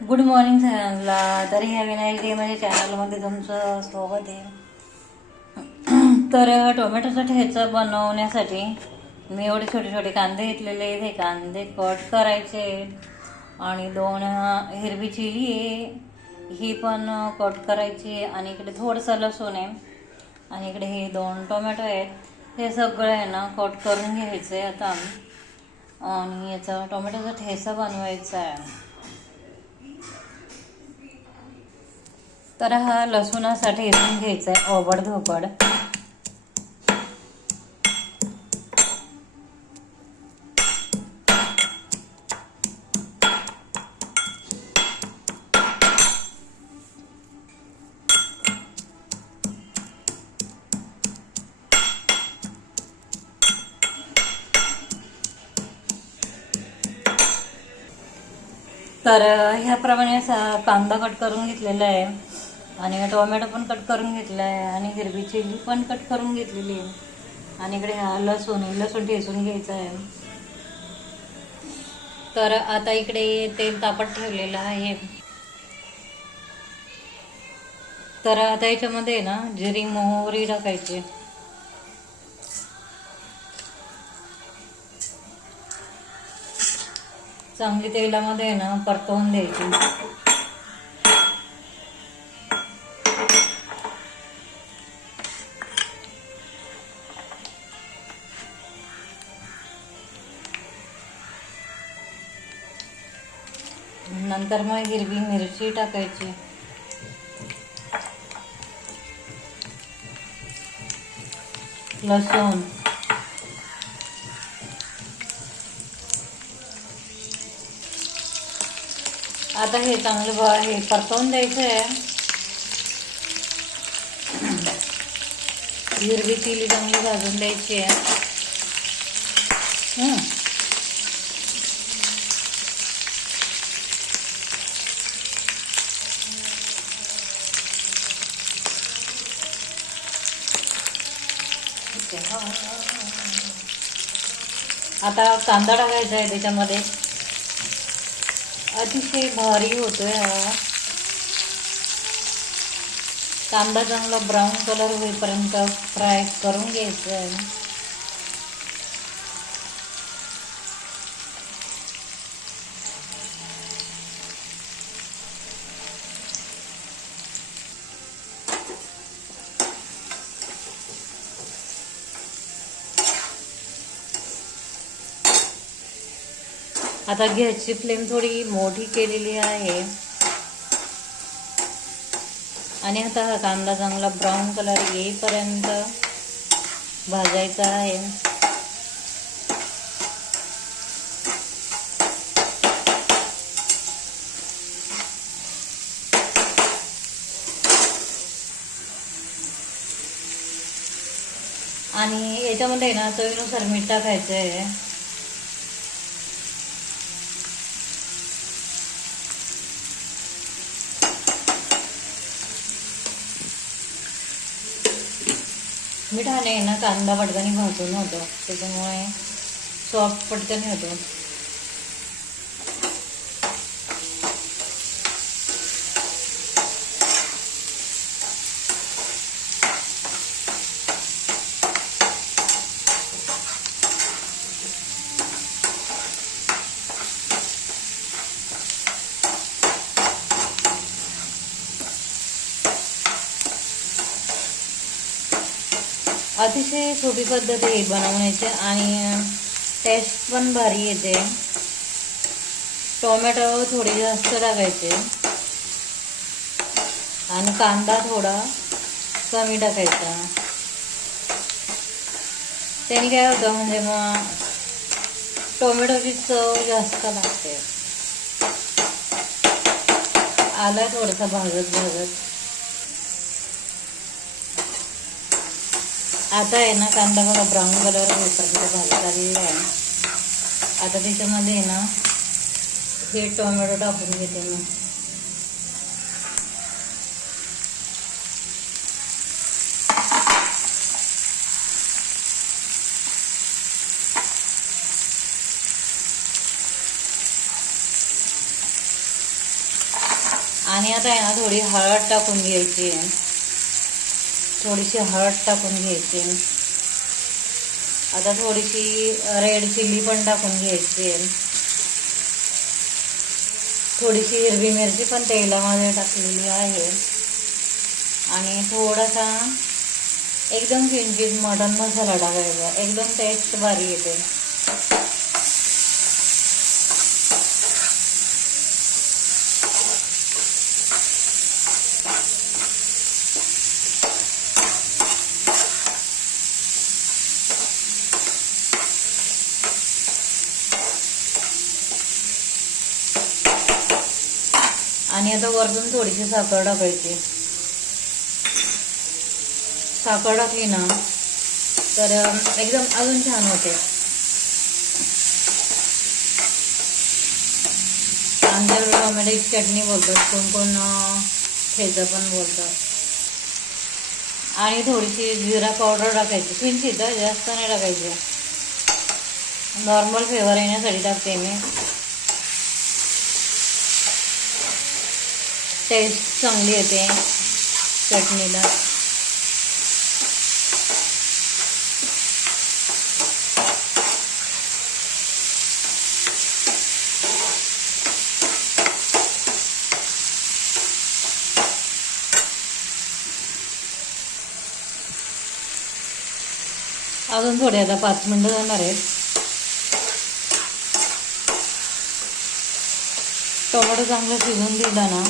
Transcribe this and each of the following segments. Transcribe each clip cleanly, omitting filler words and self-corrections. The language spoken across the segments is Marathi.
गुड मॉर्निंग सगळ्यांना. तर ह्या विनायक डे माझ्या चॅनलमध्ये तुमचं स्वागत आहे. तर टोमॅटोचा ठेचा बनवण्यासाठी मी एवढे छोटे छोटे कांदे घेतलेले आहेत. हे कांदे कट करायचे आणि 2 हिरवी चिली आहे ही पण कट करायची आणि इकडे थोडंसं लसूण आहे आणि इकडे हे 2 टोमॅटो आहेत. हे सगळं आहे ना कट करून घ्यायचं आहे आता आणि याचा टोमॅटोचा ठेचा बनवायचा आहे. तर हा लसूणासाठी इथून घ्यायचा आहे ओबडधोबड. तर ह्याप्रमाणे कांदा कट करून घेतलेला आहे आणि टोमॅटो पण कट करून घेतला आहे आणि हिरवी चिली पण कट करून घेतलेली आहे आणि इकडे हा लसूण ठेचून घ्यायचा आहे. तर आता इकडे तेल तापत ठेवलेलं आहे. तर आता याच्यामध्ये ना जिरी मोहरी टाकायची. चांगली तेलामध्ये ना परतवून द्यायची. नंतर मग हिरवी मिरची टाकायची. लसूण, आता हे चांगलं हे परतवून द्यायचं आहे. हिरवी चिली चांगली भाजून द्यायची आहे. आता कांदा टाकायचा आहे त्याच्यामध्ये. अतिशय भारी होतोय हा कांदा. चांगला ब्राऊन कलर होईपर्यंत फ्राय करून घ्यायचं आहे. आता गॅसची फ्लेम थोडी मोठी केलेली आहे आणि आता हा कांदा चांगला ब्राऊन कलर येईपर्यंत भाजायचा आहे. आणि याच्यामध्ये ना चवीनुसार मीठ टाकायचं आहे. मिठाने ना कांदा पटकन भाजून होतो, त्याच्यामुळे सॉफ्ट पटकन होतो. अतिशय सोपी पद्धत आहे बनवण्याची आणि टेस्ट पण भारी येते. टोमॅटो थोडे जास्त टाकायचे आणि कांदा थोडा कमी टाकायचा. त्याने काय होतं म्हणजे मग टोमॅटोची चव जास्त लागते. आला थोडासा भाजत आता आहे ना कांदा बघा ब्राऊन कलर होईपर्यंत भाजत आलेला आहे. आता त्याच्यामध्ये ना हे टोमॅटो टाकून घेते मी. आणि आता आहे ना थोडी हळद टाकून घ्यायची, थोडीशी हळद टाकून घ्यायची. आता थोडीशी रेड चिली पण टाकून घ्यायची. थोडीशी हिरवी मिरची पण तेलामध्ये टाकलेली आहे. आणि थोडासा एकदम किंचित मटन मसाला टाकायचा, एकदम टेस्ट भारी येते. आणि आता वरतून थोडीशी साखर टाकायची. साखर टाकली ना तर एकदम अजून छान होते. आमच्याकडे टोमॅटोची चटणी बोलतात, कोण कोण ठेचा पण बोलतात. आणि थोडीशी जिरा पावडर टाकायची, किंचित, जास्त नाही टाकायची. नॉर्मल फ्लेवर येण्यासाठी टाकते मी. टेस्ट चांगली येते चटणीला. अजून थोडे आता 5 मिनिटं जाणार आहेत. टोमॅटो चांगलं शिजवून दिला ना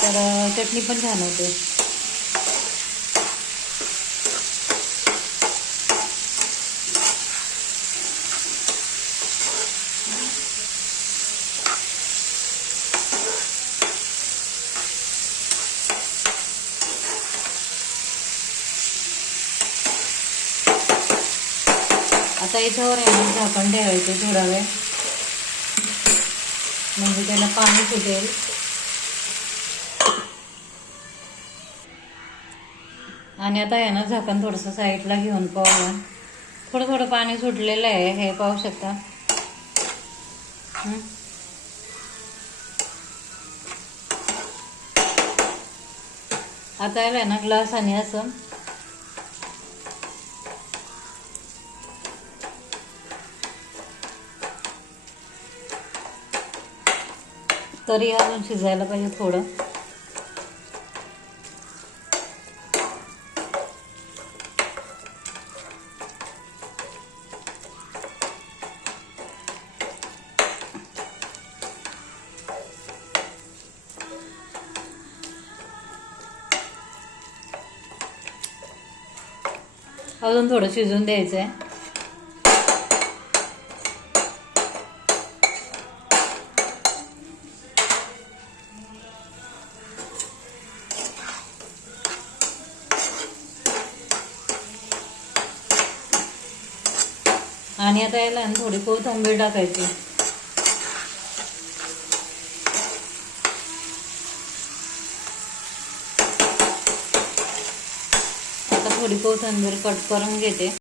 तर चटणी पण छान होते. आता इथं झाकण ठेवायचं थोडा वेळ, म्हणजे त्याला पाणी सुटेल. आणि आता आहे ना झाकण थोडंसं साईडला घेऊन पाहूया. थोडं थोडं पाणी सुटलेलं आहे, हे पाहू शकता. आता याला ना ग्लास आणि असं तरी अजून शिजायला पाहिजे थोडं. अजून थोडं शिजून द्यायचं आहे. आणि आता याला थोडी कोथिंबीर टाकायची. आता थोडी कोथिंबीर कट करून घेते.